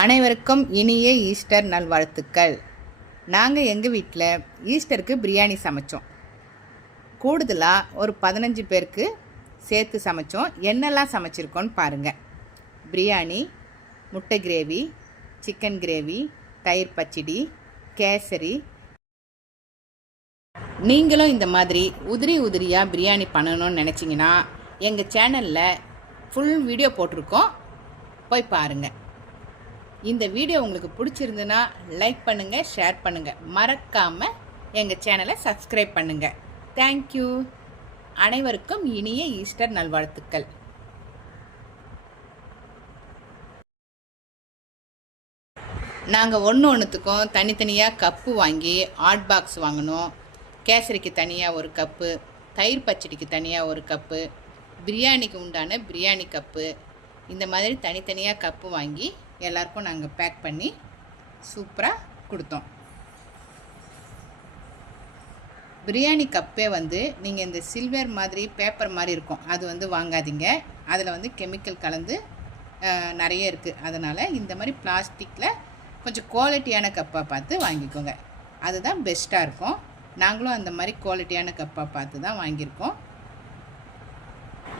அனைவருக்கும் இனிய ஈஸ்டர் நல்வாழ்த்துக்கள். நாங்கள் எங்கள் வீட்டில் ஈஸ்டருக்கு பிரியாணி சமைச்சோம். கூடுதலாக ஒரு பதினஞ்சு பேருக்கு சேர்த்து சமைச்சோம். என்னெல்லாம் சமைச்சிருக்கோன்னு பாருங்கள் பிரியாணி முட்டை கிரேவி சிக்கன் கிரேவி தயிர் பச்சடி கேசரி. நீங்களும் இந்த மாதிரி உதிரி உதிரியாக பிரியாணி பண்ணணும்னு நினச்சிங்கன்னா எங்கள் சேனலில் ஃபுல் வீடியோ போட்டிருக்கோம். போய் பாருங்கள் இந்த வீடியோ உங்களுக்கு பிடிச்சிருந்துன்னா லைக் பண்ணுங்கள் ஷேர் பண்ணுங்கள் மறக்காமல் எங்கள் சேனலை சப்ஸ்கிரைப் பண்ணுங்கள் தேங்க்யூ அனைவருக்கும் இனிய ஈஸ்டர் நல்வாழ்த்துக்கள். நாங்கள் ஒன்று ஒன்றுத்துக்கும் தனித்தனியாக கப்பு வாங்கி ஹாட் பாக்ஸ் வாங்கினோம் கேசரிக்கு தனியாக ஒரு கப்பு தயிர் பச்சடிக்கு தனியாக ஒரு கப்பு பிரியாணிக்கு உண்டான பிரியாணி கப்பு. இந்த மாதிரி தனித்தனியாக கப்பு வாங்கி எல்லாருக்கும் நாங்கள் பேக் பண்ணி சூப்பராக கொடுத்தோம். பிரியாணி கப்பே வந்து நீங்கள் இந்த சில்வர் மாதிரி பேப்பர் மாதிரி இருக்கும் அது வந்து வாங்காதீங்க. அதில் வந்து கெமிக்கல் கலந்து நிறைய இருக்குது அதனால் இந்த மாதிரி பிளாஸ்டிக்கில் கொஞ்சம் குவாலிட்டியான கப்பாக பார்த்து வாங்கிக்கோங்க. அதுதான் பெஸ்ட்டாக இருக்கும். நாங்களும் அந்த மாதிரி குவாலிட்டியான கப்பாக பார்த்து தான் வாங்கியிருக்கோம்.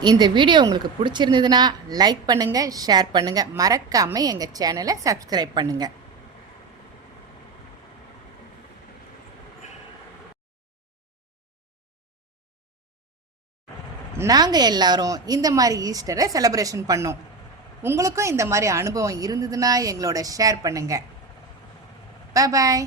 இந்த வீடியோ உங்களுக்கு பிடிச்சிருந்ததுன்னா லைக் பண்ணுங்கள் ஷேர் பண்ணுங்கள் மறக்காமல் எங்கள் சேனலை சப்ஸ்கிரைப் பண்ணுங்கள் நாங்கள் எல்லாரும் இந்த மாதிரி ஈஸ்டரை செலப்ரேஷன் பண்ணோம். உங்களுக்கும் இந்த மாதிரி அனுபவம் இருந்ததுன்னா எங்களோட ஷேர் பண்ணுங்கள் பாய்